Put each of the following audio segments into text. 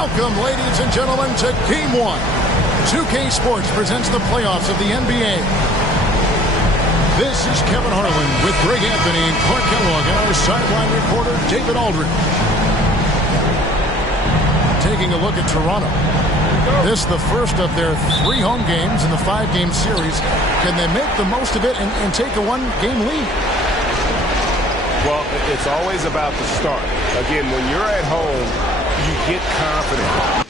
Welcome, ladies and gentlemen, to Game 1. 2K Sports presents the playoffs of the NBA. This is Kevin Harlan with Greg Anthony and Clark Kellogg and our sideline reporter, David Aldridge. Taking a look at Toronto. This is the first of their 3 home games in the 5-game series. Can they make the most of it and take a 1-game lead? Well, it's always about the start. Again, when you're at home, you get confident.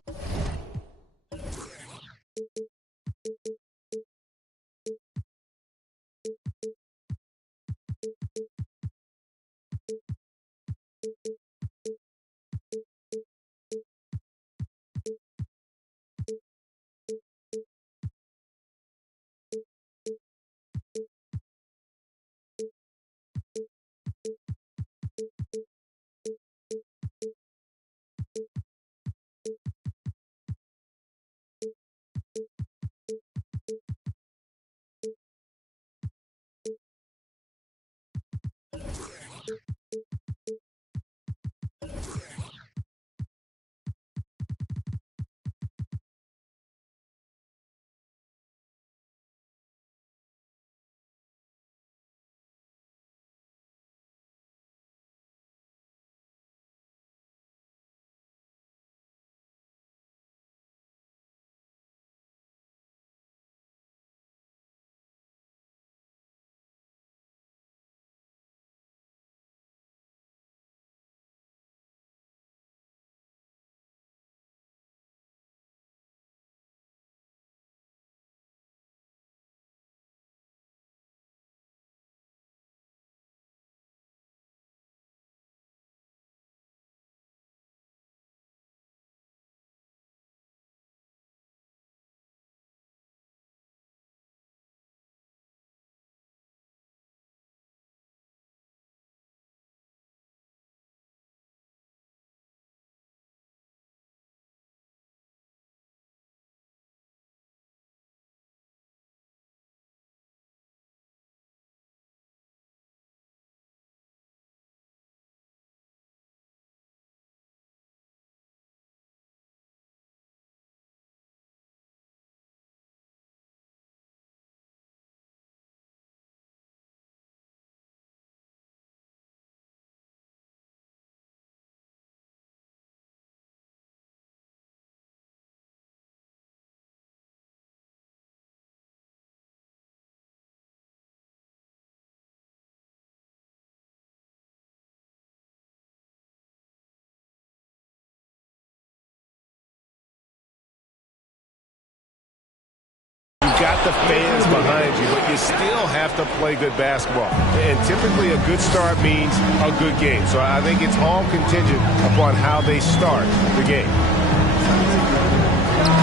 Got the fans behind you, but you still have to play good basketball. And typically a good start means a good game. So I think it's all contingent upon how they start the game.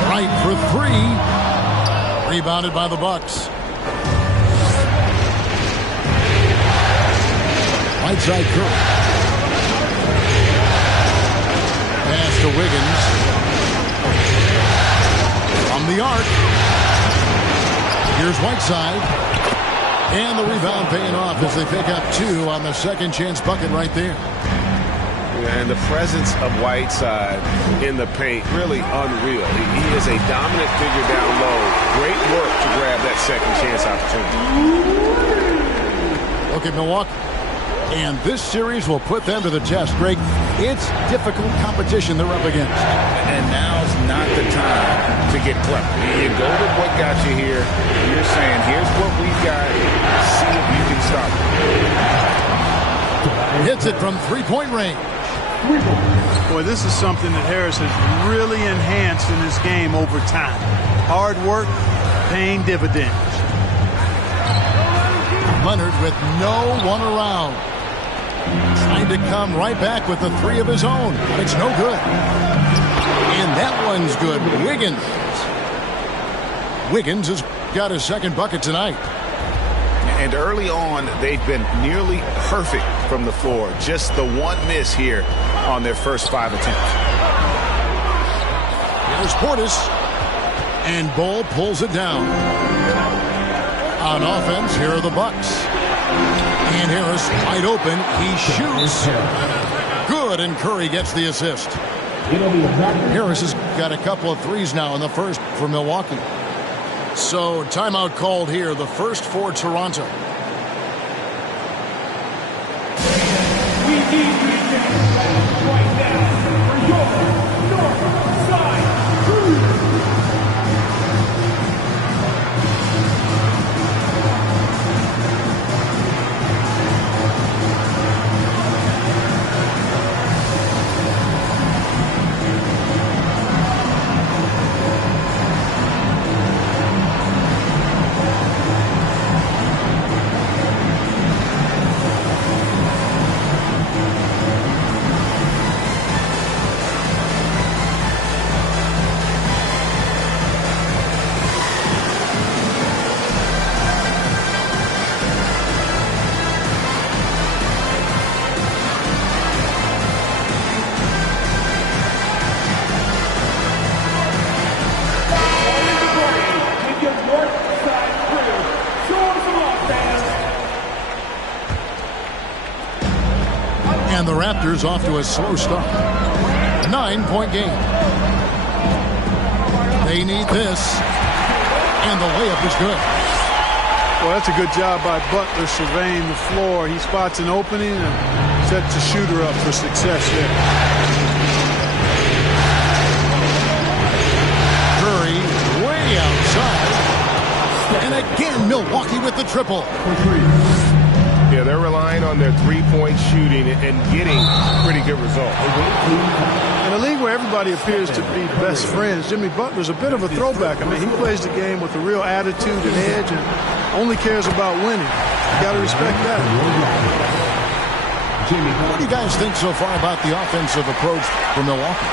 Right for 3. Rebounded by the Bucks. Right side Curry. Pass to Wiggins. From the arc. Here's Whiteside. And the rebound paying off as they pick up 2 on the second chance bucket right there. And the presence of Whiteside in the paint, really unreal. He is a dominant figure down low. Great work to grab that second chance opportunity. Look at Milwaukee. And this series will put them to the test, Greg. It's difficult competition they're up against. And now's not the time to get clever. You go with what got you here. You're saying, here's what we've got. See if you can stop it. Hits it from 3-point range. Boy, this is something that Harris has really enhanced in this game over time. Hard work, paying dividends. Leonard with no one around. Trying to come right back with the 3 of his own. But it's no good. And that one's good. Wiggins has got his second bucket tonight. And early on, they've been nearly perfect from the floor. Just the one miss here on their first 5 attempts. Here's Portis. And Ball pulls it down. On offense, here are the Bucks. And Harris wide open. He shoots. Good, and Curry gets the assist. Harris has got a couple of threes now in the first for Milwaukee. So timeout called here, the first for Toronto. We need defense right now for your north side crew. And the Raptors off to a slow start. 9-point game. They need this. And the layup is good. Well, that's a good job by Butler surveying the floor. He spots an opening and sets the shooter up for success there. Curry way outside. And again, Milwaukee with the triple. Yeah, they're relying on their three-point shooting and getting pretty good results. In a league where everybody appears to be best friends, Jimmy Butler's a bit of a throwback. I mean, he plays the game with a real attitude and edge and only cares about winning. You got to respect that. What do you guys think so far about the offensive approach for Milwaukee?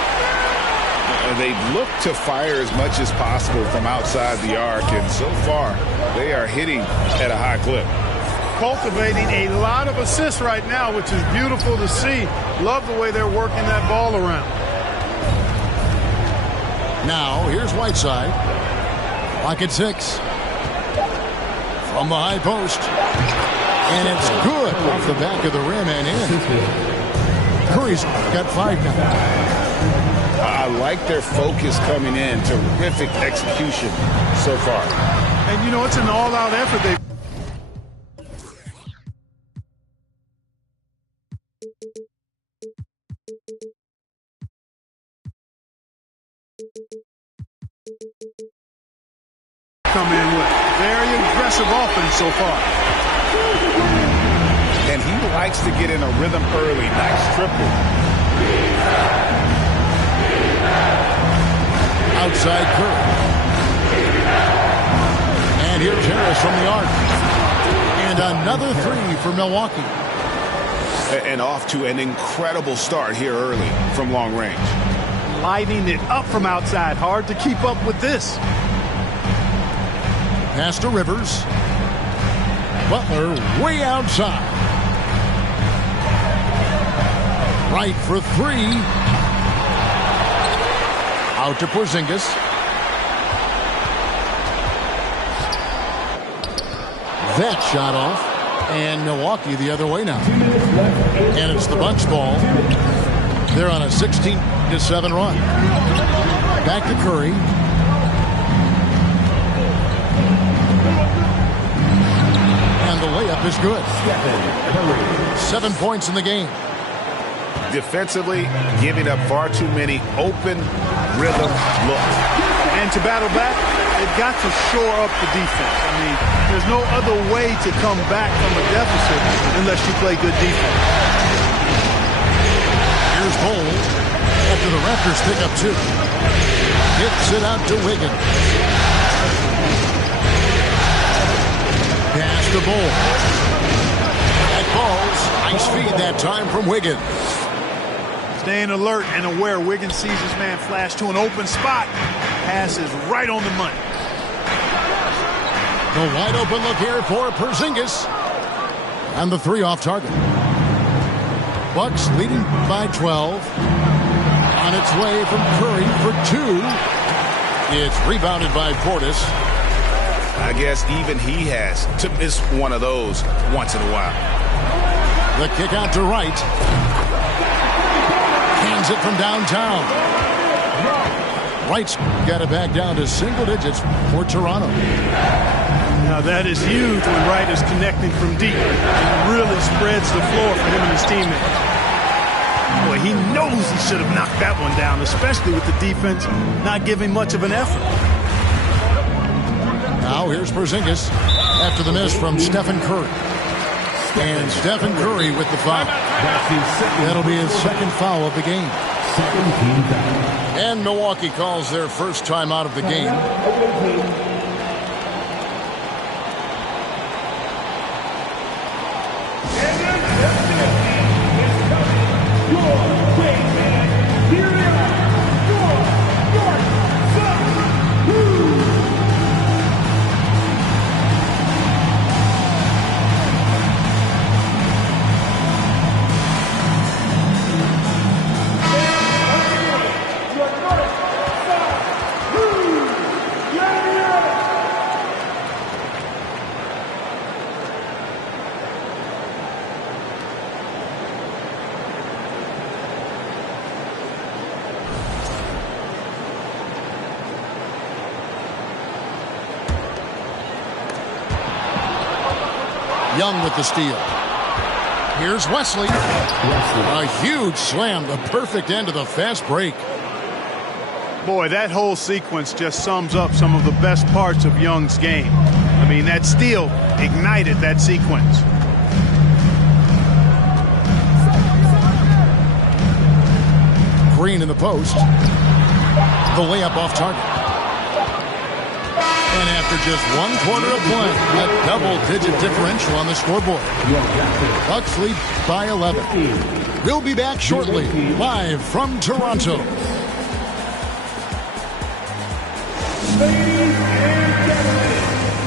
They've looked to fire as much as possible from outside the arc, and so far they are hitting at a high clip. Cultivating a lot of assists right now, which is beautiful to see. Love the way they're working that ball around. Now, here's Whiteside. Clock at 6. From the high post. And it's good off the back of the rim and in. Curry's got 5 now. I like their focus coming in. Terrific execution so far. And, you know, it's an all-out effort. They come in with very aggressive offense so far. And he likes to get in a rhythm early. Nice triple. Outside Curry. And here's Harris from the arc. And another 3 for Milwaukee. And off to an incredible start here early from long range. Lighting it up from outside. Hard to keep up with this. Pass to Rivers. Butler way outside. Right for 3. Out to Porzingis. That shot off. And Milwaukee the other way now. And it's the Bucks ball. They're on a 16-7 run. Back to Curry. And the layup is good. 7 points in the game. Defensively, giving up far too many open rhythm looks. And to battle back, they've got to shore up the defense. I mean, there's no other way to come back from a deficit unless you play good defense. Here's Bol after the Raptors pick up 2. Hits it out to Wiggins. Pass to Bol. That ball's nice feed that time from Wiggins. Staying alert and aware. Wiggins sees his man flash to an open spot. Pass is right on the money. The wide open look here for Porzingis. And the 3 off target. Bucks leading by 12. On its way from Curry for 2. It's rebounded by Portis. I guess even he has to miss one of those once in a while. The kick out to Wright. Can't sends it from downtown. Wright's got it back down to single digits for Toronto. Now that is huge when Wright is connecting from deep. It really spreads the floor for him and his teammates. Boy, he knows he should have knocked that one down, especially with the defense not giving much of an effort. Now here's Porzingis after the miss from Stephen Curry. And Stephen Curry with the foul. That'll be his second foul of the game. And Milwaukee calls their first time out of the game. Young with the steal. Here's Wesley. A huge slam, the perfect end of the fast break. Boy, that whole sequence just sums up some of the best parts of Young's game. I mean, that steal ignited that sequence. Green in the post. The layup off target. And after just 1 quarter of play, a double-digit differential on the scoreboard. Bucks lead by 11. We'll be back shortly, live from Toronto. Ladies and gentlemen,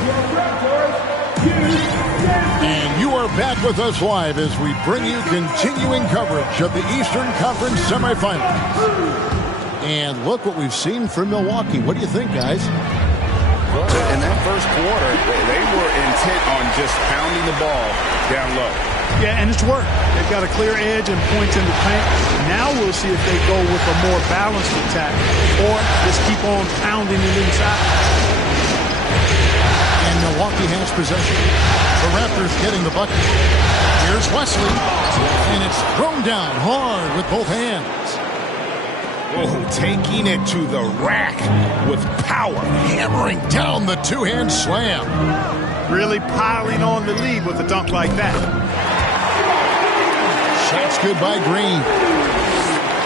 your Raptors Gm1. And you are back with us live as we bring you continuing coverage of the Eastern Conference semifinals. And look what we've seen from Milwaukee. What do you think, guys? In that first quarter, they were intent on just pounding the ball down low. Yeah, and it's worked. They've got a clear edge and points in the paint. Now we'll see if they go with a more balanced attack or just keep on pounding it inside. And Milwaukee has possession. The Raptors getting the bucket. Here's Wesley. And it's thrown down hard with both hands. Oh, taking it to the rack with power. Hammering down the two-hand slam. Really piling on the lead with a dunk like that. Shots good by Green.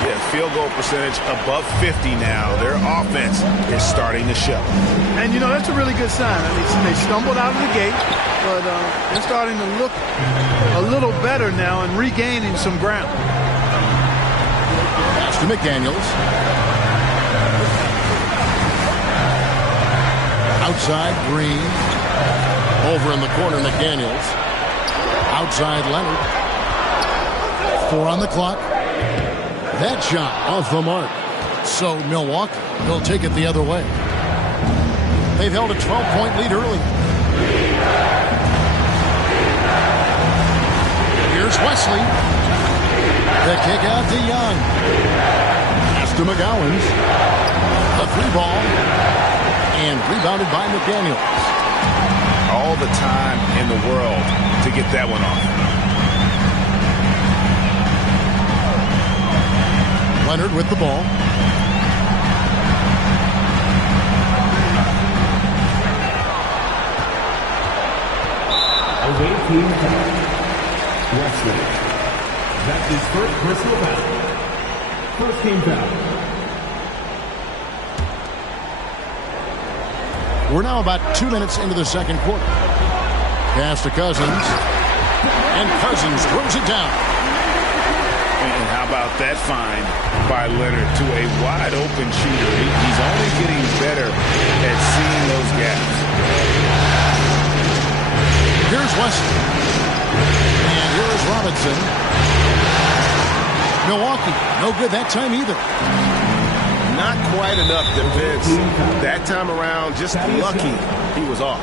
Yeah, field goal percentage above 50 now. Their offense is starting to show. And, you know, that's a really good sign. I mean, they stumbled out of the gate, but they're starting to look a little better now and regaining some ground. To McDaniels. Outside, Green. Over in the corner, McDaniels. Outside, Leonard. 4 on the clock. That shot off the mark. So Milwaukee will take it the other way. They've held a 12-point lead early. Here's Wesley. The kick out to Young. Pass to McGowens. The 3-ball. And rebounded by McDaniels. All the time in the world to get that one off. Leonard with the ball. Away team foul. Wesley. That's his first personal foul. First team foul. We're now about 2 minutes into the second quarter. Pass to Cousins. And Cousins throws it down. And how about that find by Leonard to a wide open shooter? He's only getting better at seeing those gaps. Here's Wesley. And here is Robinson. Milwaukee, no good that time either. Not quite enough defense that time around. Just lucky he was off.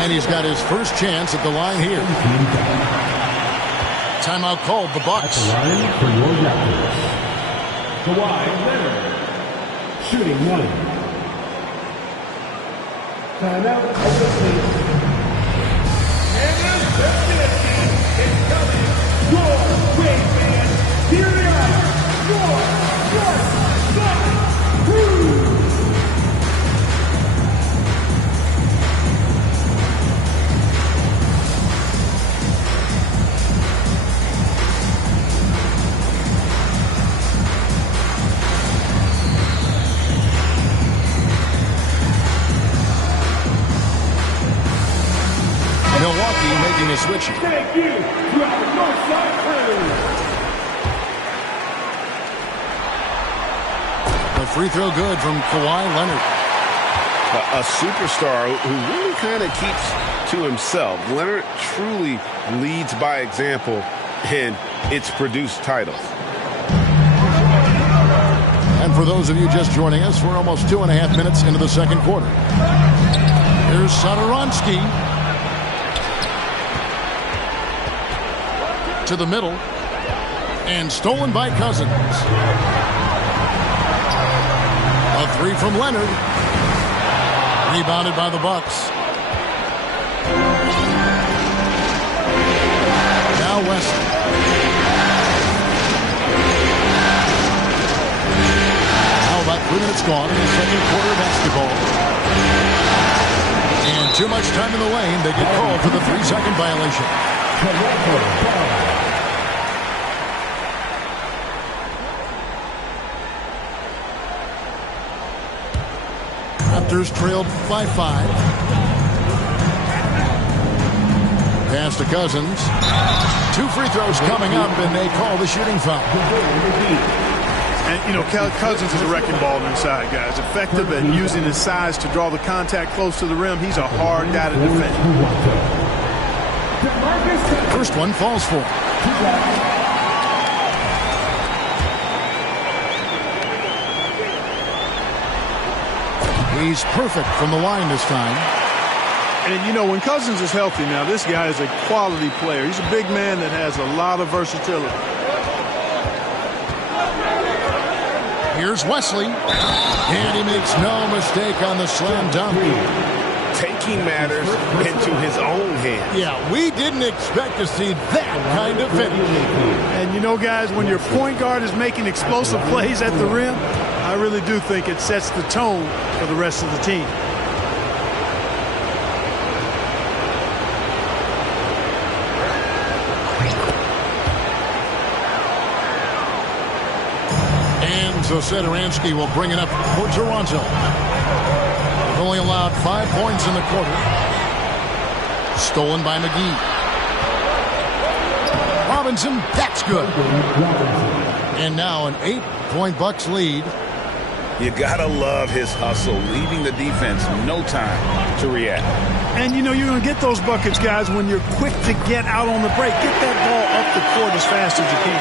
And he's got his first chance at the line here. Timeout called, the Bucks. Kawhi Leonard. Shooting 1. Timeout of the team. And it's coming. Your great man. Here we are. Milwaukee making a switch. Thank you. Throughout the north side crew. The free throw good from Kawhi Leonard. A superstar who really kind of keeps to himself. Leonard truly leads by example, and it's produced titles. And for those of you just joining us, we're almost 2.5 minutes into the second quarter. Here's Satoransky. To the middle. And stolen by Cousins. A three from Leonard. Rebounded by the Bucks. Now Wesley. Now about 3 minutes gone in the second quarter of basketball. And too much time in the lane. They get called for the 3-second violation. Raptors trailed by 5. Pass to Cousins. 2 free throws coming up, and they call the shooting foul. And, you know, Cousins is a wrecking ball inside, guys. Effective at using his size to draw the contact close to the rim. He's a hard guy to defend. First one falls for. He's perfect from the line this time. And, you know, when Cousins is healthy now, this guy is a quality player. He's a big man that has a lot of versatility. Here's Wesley. And he makes no mistake on the slam dunk. Taking matters into his own hands. Yeah, we didn't expect to see that kind of finish. And, you know, guys, when your point guard is making explosive plays at the rim, I really do think it sets the tone for the rest of the team. And so Satoransky will bring it up for Toronto. They've only allowed 5 points in the quarter. Stolen by McGee. Robinson, that's good. And now an 8-point Bucks lead. You gotta love his hustle, leaving the defense no time to react. And, you know, you're going to get those buckets, guys, when you're quick to get out on the break. Get that ball up the court as fast as you can.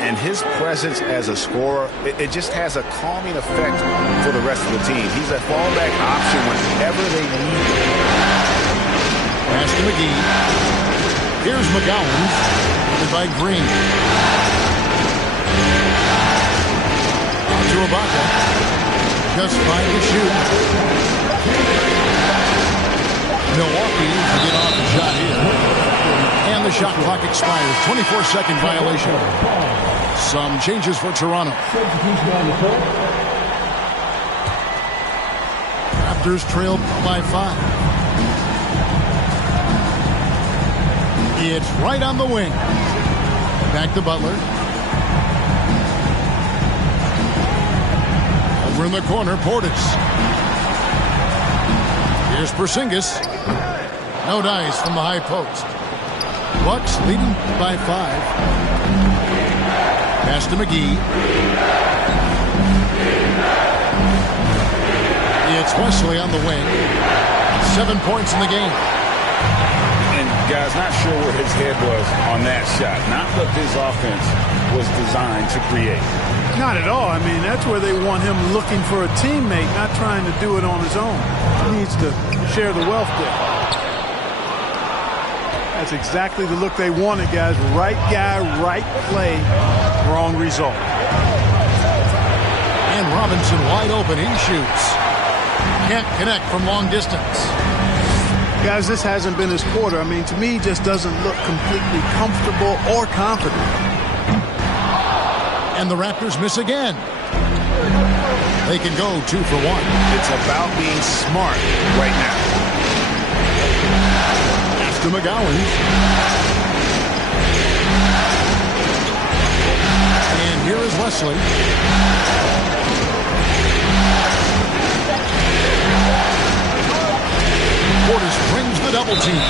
And his presence as a scorer, it just has a calming effect for the rest of the team. He's a fallback option whenever they need it. Pass to McGee. Here's McGowan. Covered by Green. To Ibaka. Just 5 to shoot. Milwaukee to get off the shot here. And the shot clock expires. 24-second violation. Some changes for Toronto. Raptors trailed by 5. It's right on the wing. Back to Butler. Over in the corner, Portis. Here's Porzingis. No dice from the high post. Bucks leading by 5. Pass to McGee. It's Wesley on the wing. 7 points in the game. And, guys, not sure where his head was on that shot. Not what his offense was designed to create. Not at all. I mean, that's where they want him looking for a teammate, not trying to do it on his own. He needs to share the wealth there. That's exactly the look they wanted, guys. Right guy, right play. Wrong result. And Robinson wide open. He shoots. Can't connect from long distance. Guys, this hasn't been his quarter. I mean, to me, he just doesn't look completely comfortable or confident. And the Raptors miss again. They can go 2 for 1. It's about being smart right now. After McGowan. And here is Wesley. Portis brings the double team.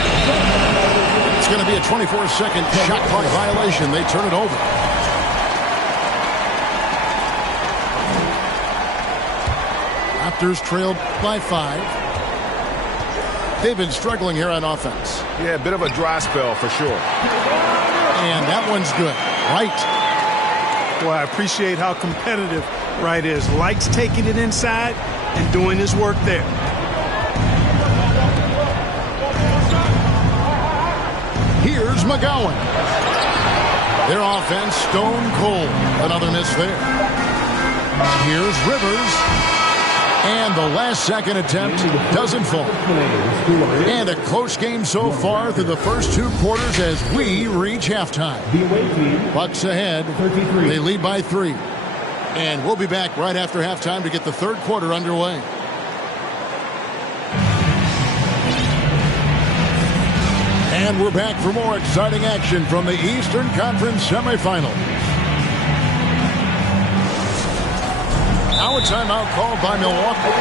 It's going to be a 24-second shot clock violation. They turn it over. Raptors trailed by 5. They've been struggling here on offense. Yeah, a bit of a dry spell for sure. And that one's good. Right. Well, I appreciate how competitive Wright is. Likes taking it inside and doing his work there. Here's McGowan. Their offense stone cold. Another miss there. Here's Rivers. And the last-second attempt doesn't fall. And a close game so far through the first 2 quarters as we reach halftime. Bucks ahead. They lead by 3. And we'll be back right after halftime to get the third quarter underway. And we're back for more exciting action from the Eastern Conference semifinal. Now a timeout called by Milwaukee.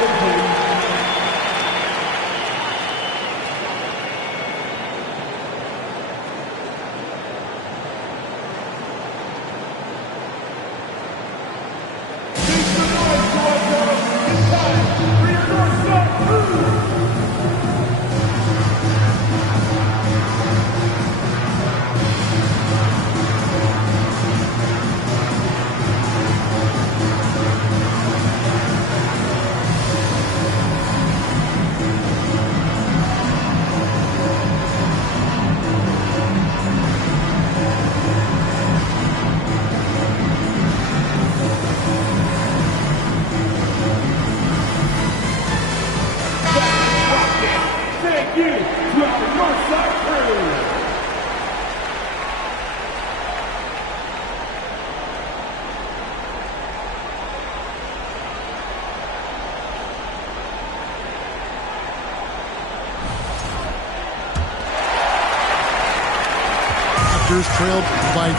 Raptors trailed by 3.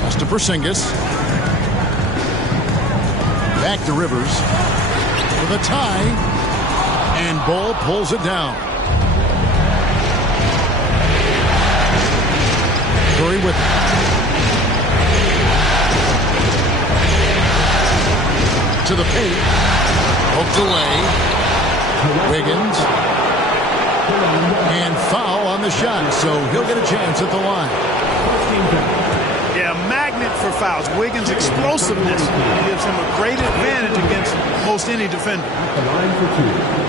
Pass to Porzingis. Back to Rivers. For the tie. And Ball pulls it down. Curry with it. To the paint. Poked away. Wiggins. And foul on the shot, so he'll get a chance at the line. Yeah, magnet for fouls. Wiggins' explosiveness gives him a great advantage against most any defender. The line for 2.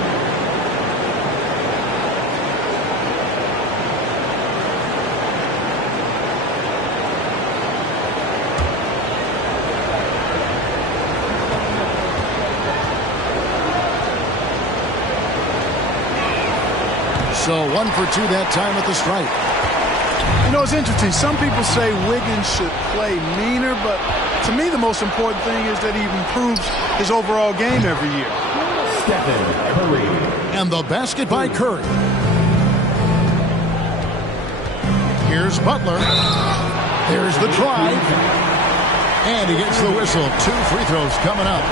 So 1 for 2 that time at the stripe. You know, it's interesting. Some people say Wiggins should play meaner, but to me the most important thing is that he improves his overall game every year. Stephen Curry. And the basket by Curry. Here's Butler. There's the drive. And he gets the whistle. 2 free throws coming up.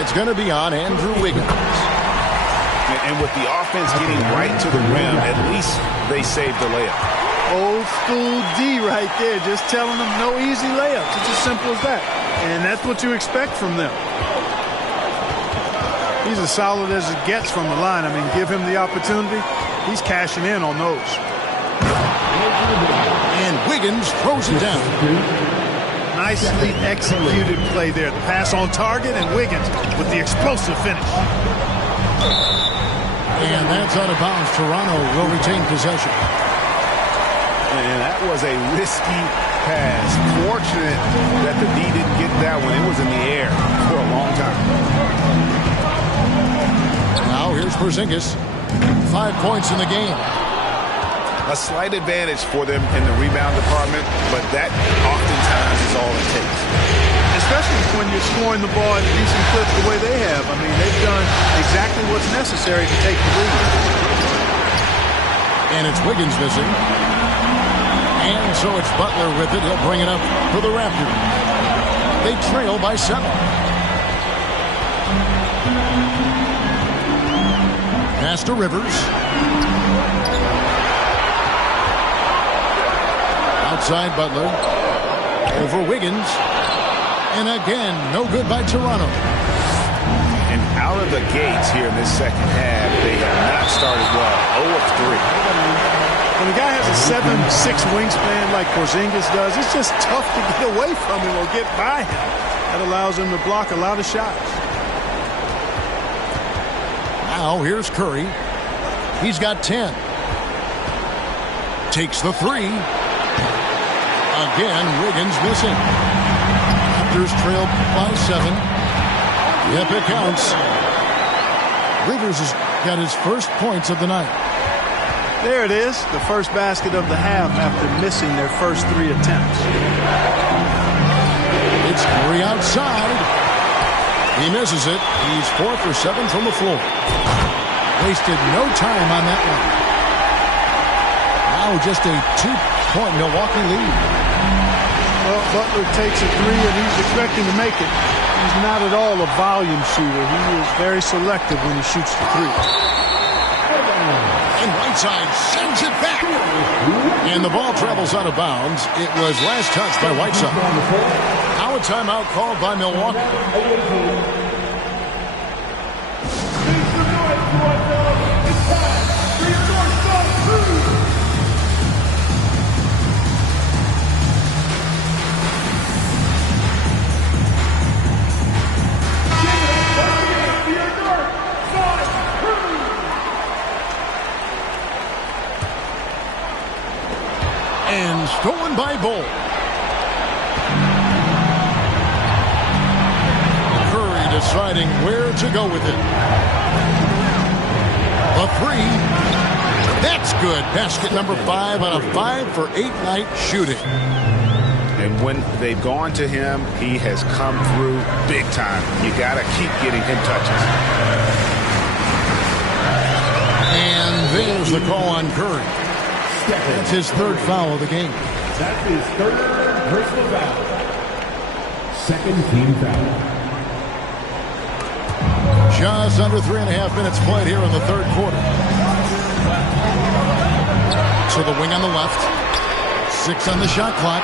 It's going to be on Andrew Wiggins. And with the offense getting right to the rim, at least they saved the layup. Old school D right there, just telling them no easy layups. It's as simple as that. And that's what you expect from them. He's as solid as it gets from the line. I mean, give him the opportunity. He's cashing in on those. And Wiggins throws it down. Nicely executed play there. The pass on target, and Wiggins with the explosive finish. And that's out of bounds. Toronto will retain possession. And that was a risky pass. Fortunate that the D didn't get that one. It was in the air for a long time. Now here's Porzingis. 5 points in the game. A slight advantage for them in the rebound department, but that oftentimes is all it takes. Especially when you're scoring the ball at a decent clip the way they have. I mean, they've done exactly what's necessary to take the lead. And it's Wiggins missing. And so it's Butler with it. He'll bring it up for the Raptors. They trail by 7. Pass to Rivers. Outside Butler. Over Wiggins. And again, no good by Toronto. And out of the gates here in this second half, they have not started well. 0 of 3. When a guy has a 7'6" wingspan like Porzingis does, it's just tough to get away from him or get by him. That allows him to block a lot of shots. Now here's Curry. He's got 10. Takes the 3. Again, Wiggins missing. Raptors trail by 7. Yep, it counts. Rivers has got his first points of the night. There it is, the first basket of the half after missing their first 3 attempts. It's Curry outside. He misses it. He's 4 for 7 from the floor. Wasted no time on that one. Now just a 2-point Milwaukee lead. Well, Butler takes a 3 and he's expecting to make it. He's not at all a volume shooter. He is very selective when he shoots the 3. And Whiteside sends it back. And the ball travels out of bounds. It was last touched by Whiteside. Now a timeout called by Milwaukee. And stolen by Bull. Curry deciding where to go with it. A 3. That's good. Basket number 5 on a 5 for 8 night shooting. And when they've gone to him, he has come through big time. You got to keep getting him touches. And there's the call on Curry. That's his 3rd foul of the game. That's his 3rd personal foul. 2nd team foul. Just under 3.5 minutes played here in the 3rd quarter. To the wing on the left. 6 on the shot clock.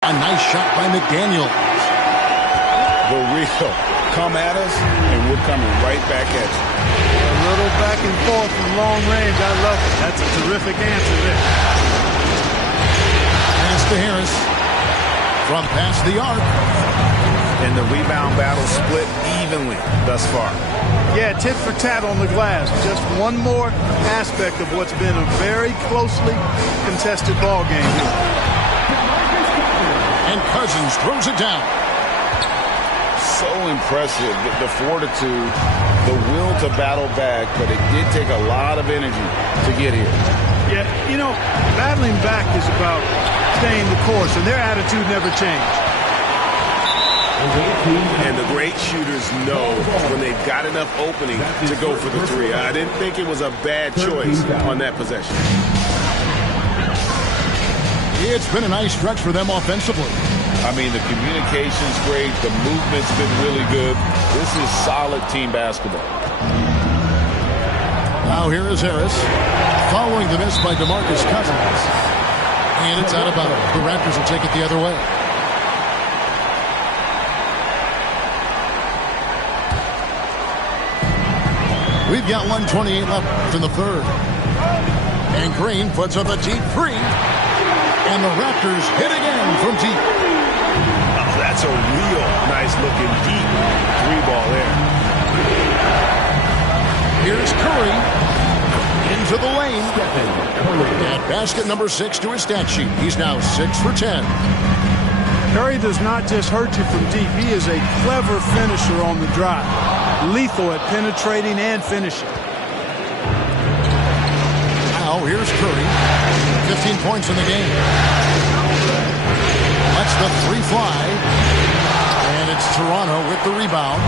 A nice shot by McDaniel. The real come at us, and we're coming right back at you. A little back and forth from long range. I love it. That's a terrific answer there. Pass to Harris. From past the arc. And the rebound battle split evenly thus far. Yeah, tit for tat on the glass. Just one more aspect of what's been a very closely contested ball game here. And Cousins throws it down. So impressive, the fortitude, the will to battle back, but it did take a lot of energy to get here. Yeah, you know, battling back is about staying the course, and their attitude never changed. And the great shooters know when they've got enough opening to go for the 3. I didn't think it was a bad choice on that possession. It's been a nice stretch for them offensively. I mean, the communication's great. The movement's been really good. This is solid team basketball. Now here is Harris. Following the miss by DeMarcus Cousins. And it's out of bounds. The Raptors will take it the other way. We've got 1:28 left in the third. And Green puts up a deep three. And the Raptors hit again from deep. Oh, that's a real nice-looking deep three ball there. Here's Curry into the lane. And basket number 6 to his stat sheet. He's now 6 for 10. Curry does not just hurt you from deep. He is a clever finisher on the drive. Lethal at penetrating and finishing. Now here's Curry. 15 points in the game. Lets the three fly. And it's Toronto with the rebound.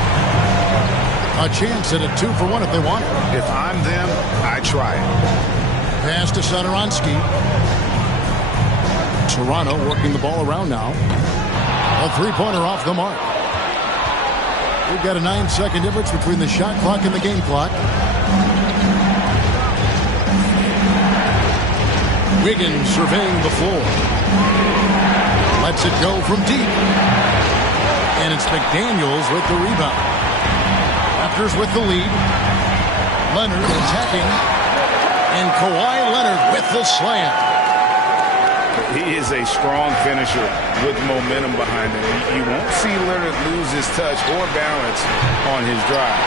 A chance at a 2 for 1 if they want it. If I'm them, I try it. Pass to Satoransky. Toronto working the ball around now. A three-pointer off the mark. We've got a 9-second difference between the shot clock and the game clock. Wiggins surveying the floor. Lets it go from deep. And it's McDaniels with the rebound. Raptors with the lead. Leonard attacking. And Kawhi Leonard with the slam. He is a strong finisher with momentum behind him. You won't see Leonard lose his touch or balance on his drive.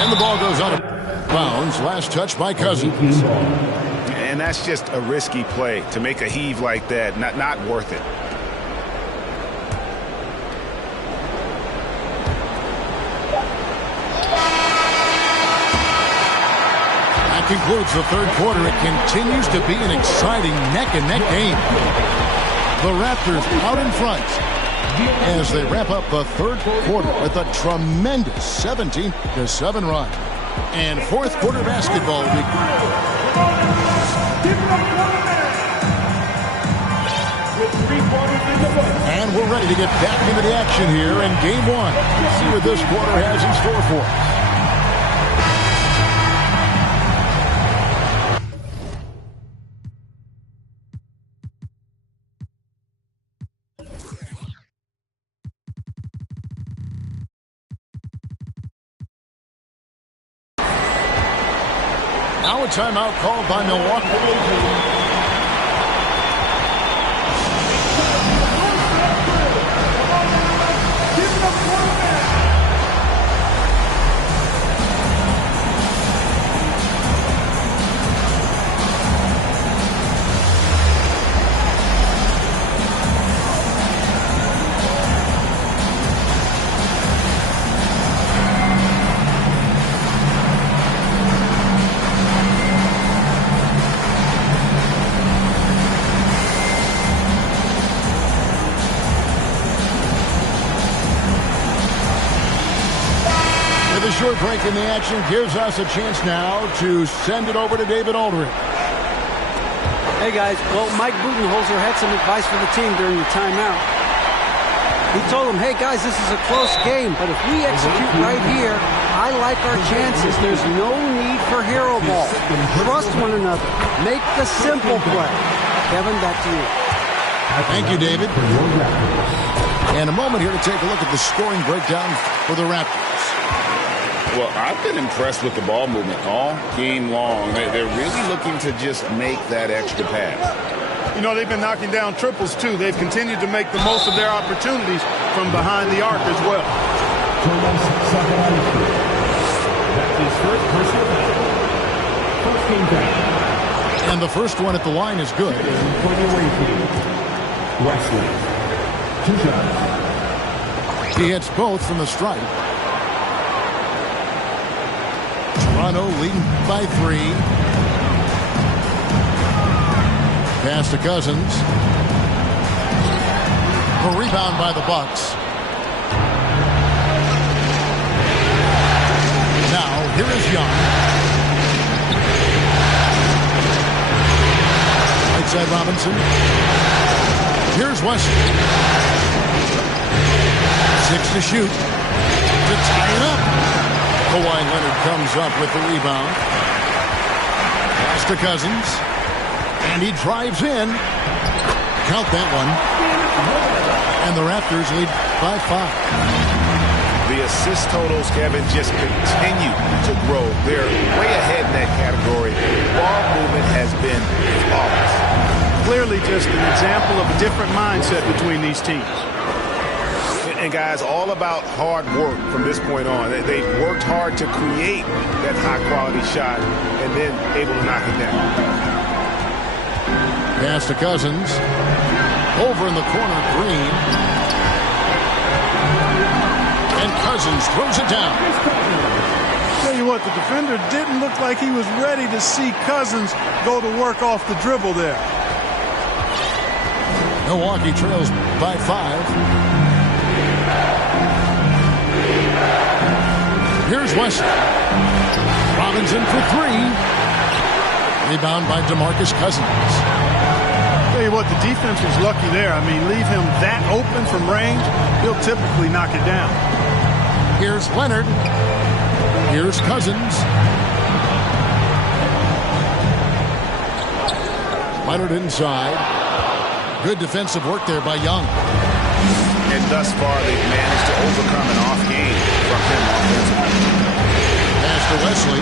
And the ball goes out of bounds. Last touch by Cousins. And that's just a risky play to make a heave like that. Not worth it. Concludes the third quarter. It continues to be an exciting neck-and-neck game. The Raptors out in front as they wrap up the third quarter with a tremendous 17-7 run. And fourth quarter basketball week. And we're ready to get back into the action here in game one. See what this quarter has in store for us. Now a timeout called by Milwaukee. Short break in the action gives us a chance now to send it over to David Aldridge. Hey guys, well, Mike Budenholzer had some advice for the team during the timeout. He told them, hey guys, this is a close game, but if we execute right here, I like our chances. There's no need for hero ball. Trust one another. Make the simple play. Kevin, back to you. Thank you, David. And a moment here to take a look at the scoring breakdown for the Raptors. Well, I've been impressed with the ball movement all game long. They're really looking to just make that extra pass. You know, they've been knocking down triples, too. They've continued to make the most of their opportunities from behind the arc as well. That's his first personal foul. First game down. And the first one at the line is good. For the away team, Wesley. 2 shots. He hits both from the stripe. Toronto leading by 3. Pass to Cousins. The rebound by the Bucks. Now, here is Young. Right side Robinson. Here's Wesley. 6 to shoot. To tie it up. Kawhi Leonard comes up with the rebound. Pass to Cousins. And he drives in. Count that one. And the Raptors lead by 5. The assist totals, Kevin, just continue to grow. They're way ahead in that category. Ball movement has been flawless. Clearly just an example of a different mindset between these teams. And guys, all about hard work from this point on. They've worked hard to create that high-quality shot and then able to knock it down. Pass to Cousins. Over in the corner, Green. And Cousins throws it down. Tell you what, the defender didn't look like he was ready to see Cousins go to work off the dribble there. Milwaukee trails by 5. Here's Wesley. Robinson for 3. Rebound by DeMarcus Cousins. Tell you what, the defense was lucky there. I mean, leave him that open from range, he'll typically knock it down. Here's Leonard. Here's Cousins. Leonard inside. Good defensive work there by Young. And thus far, they've managed to overcome an off game from him offensively. Pass to Wesley.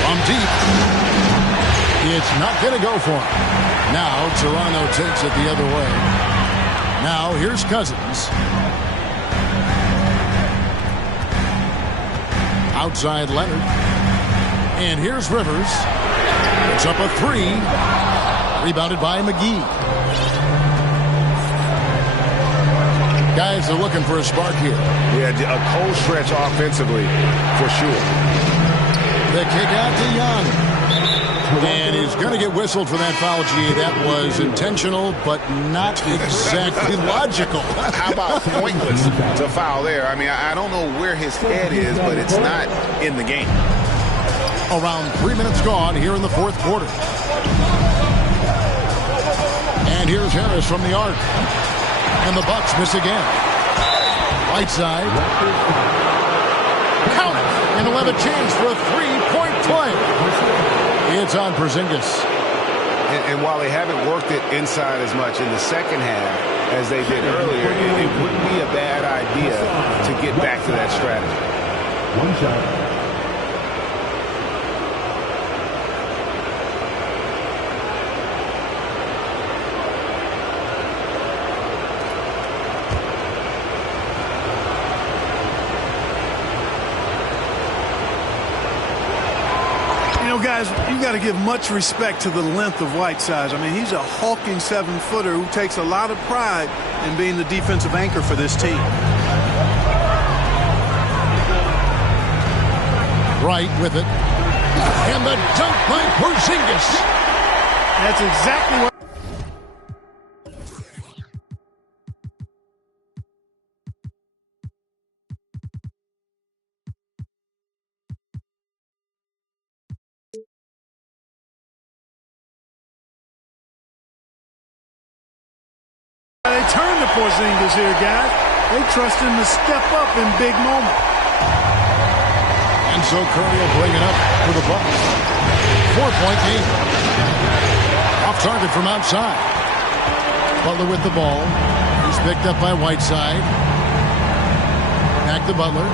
From deep. It's not going to go for him. Now Toronto takes it the other way. Now here's Cousins. Outside Leonard. And here's Rivers. It's up a 3. Rebounded by McGee. Guys are looking for a spark here. Yeah, a cold stretch offensively, for sure. The kick out to Young. And he's going to get whistled for that foul, G. That was intentional, but not exactly logical. How about pointless to foul there? I mean, I don't know where his head is, but it's not in the game. Around 3 minutes gone here in the fourth quarter. And here's Harris from the arc. And the Bucks miss again. Right side. Count it. And he'll have a chance for a 3-point play. It's on Porzingis. And while they haven't worked it inside as much in the second half as they did earlier, it wouldn't be a bad idea to get back to that strategy. One shot. Guys, you got to give much respect to the length of Whiteside. I mean, he's a hulking 7-footer who takes a lot of pride in being the defensive anchor for this team. Right with it. And the dunk by Porzingis. That's exactly what. They turn to Porzingis here, guys. They trust him to step up in big moments. And so Curry will bring it up for the Bucks. 4-point game. Off target from outside. Butler with the ball. He's picked up by Whiteside. Back to Butler.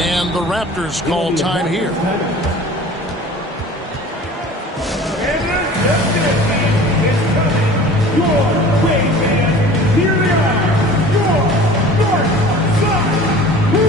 And the Raptors call time here. Here they are, your North Side Who?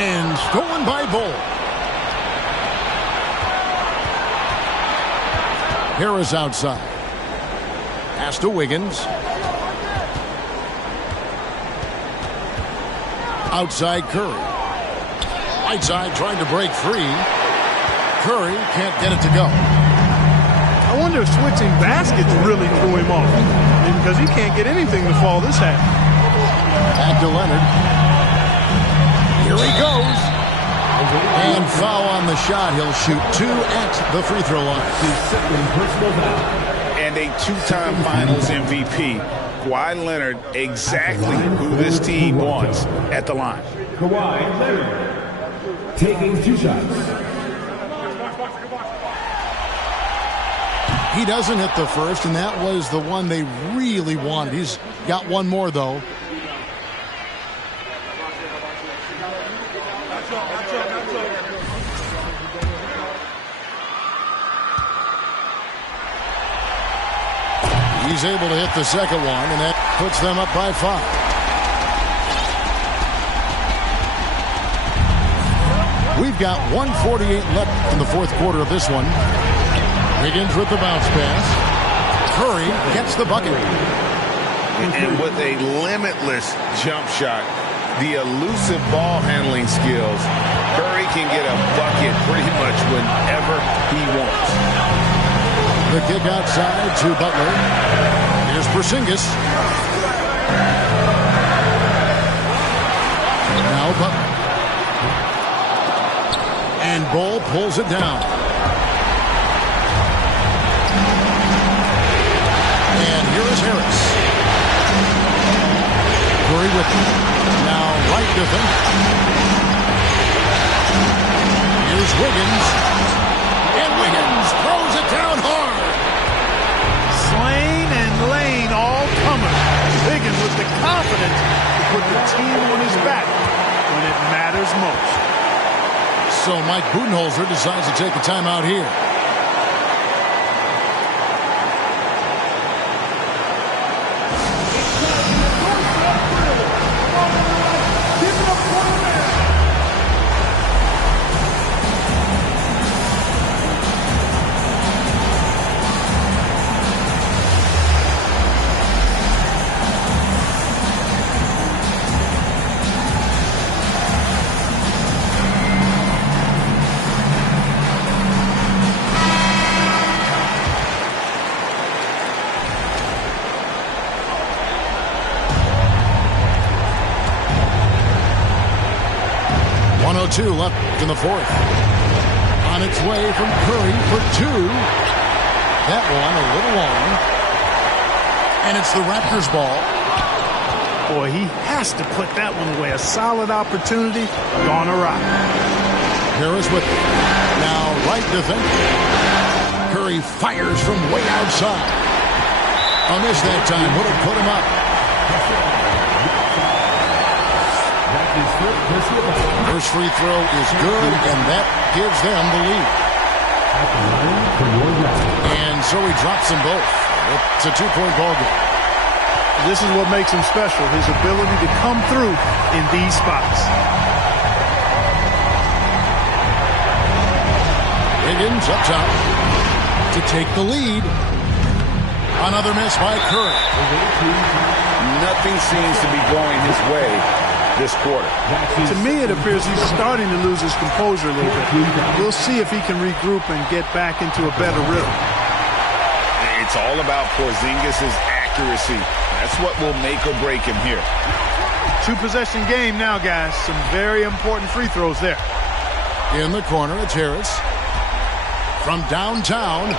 And stolen by Bull. Harris outside. Pass to Wiggins. Outside Curry. Whiteside trying to break free. Curry can't get it to go. I wonder if switching baskets really threw him off. Because he can't get anything to fall this half. Back to Leonard. Here he goes. And foul on the shot. He'll shoot 2 at the free throw line. And a 2-time Finals MVP. Kawhi Leonard, exactly who this team wants at the line. Kawhi Leonard taking 2 shots. He doesn't hit the first, and that was the one they really wanted. He's got one more, though. He's able to hit the second one, and that puts them up by 5. We've got 1:48 left in the fourth quarter of this one. Wiggins with the bounce pass. Curry gets the bucket. And with a limitless jump shot, the elusive ball handling skills, Curry can get a bucket pretty much whenever he wants. The kick outside to Butler. Here's Porzingis. Now Butler. And Ball pulls it down. And here is Harris. Curry with it. Now right defense. Here's Wiggins. And Wiggins throws it down hard. Slane and Lane all coming. Wiggins with the confidence to put the team on his back when it matters most. So Mike Budenholzer decides to take a timeout here. Two left in the fourth. On its way from Curry for 2. That one a little long. And it's the Raptors ball. Boy, he has to put that one away. A solid opportunity gone awry. Harris with it. Now right defense. Curry fires from way outside. A miss that time would have put him up. First free throw is good, and that gives them the lead. And so he drops them both. It's a 2-point ball game. This is what makes him special, his ability to come through in these spots. Wiggins up top to take the lead. Another miss by Curry. Nothing seems to be going his way this quarter. To me, it appears he's starting to lose his composure a little bit. We'll see if he can regroup and get back into a better rhythm. It's all about Porzingis' accuracy. That's what will make or break him here. 2-possession game now, guys. Some very important free throws there. In the corner, it's Harris. From downtown,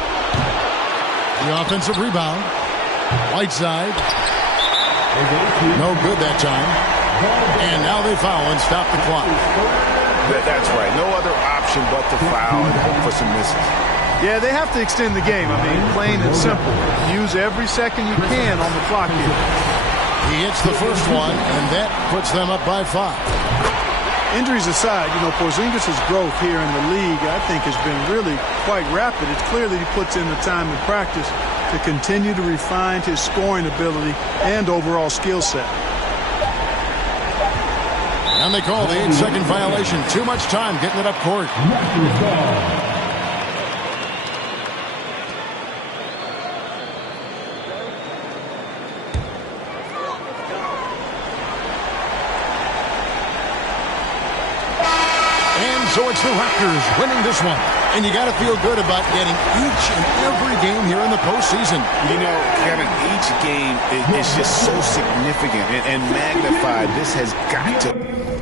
the offensive rebound. Whiteside. No good that time. And now they foul and stop the clock. That's right. No other option but to foul and hope for some misses. Yeah, they have to extend the game. I mean, plain and simple. Use every second you can on the clock here. He hits the first one, and that puts them up by 5. Injuries aside, you know, Porzingis' growth here in the league, I think, has been really quite rapid. It's clear that he puts in the time in practice to continue to refine his scoring ability and overall skill set. And they call the 8-second violation. Too much time getting it up court. so it's the Raptors winning this one. And you got to feel good about getting each and every game here in the postseason. You know, Kevin, each game is just so significant and magnified. This has got to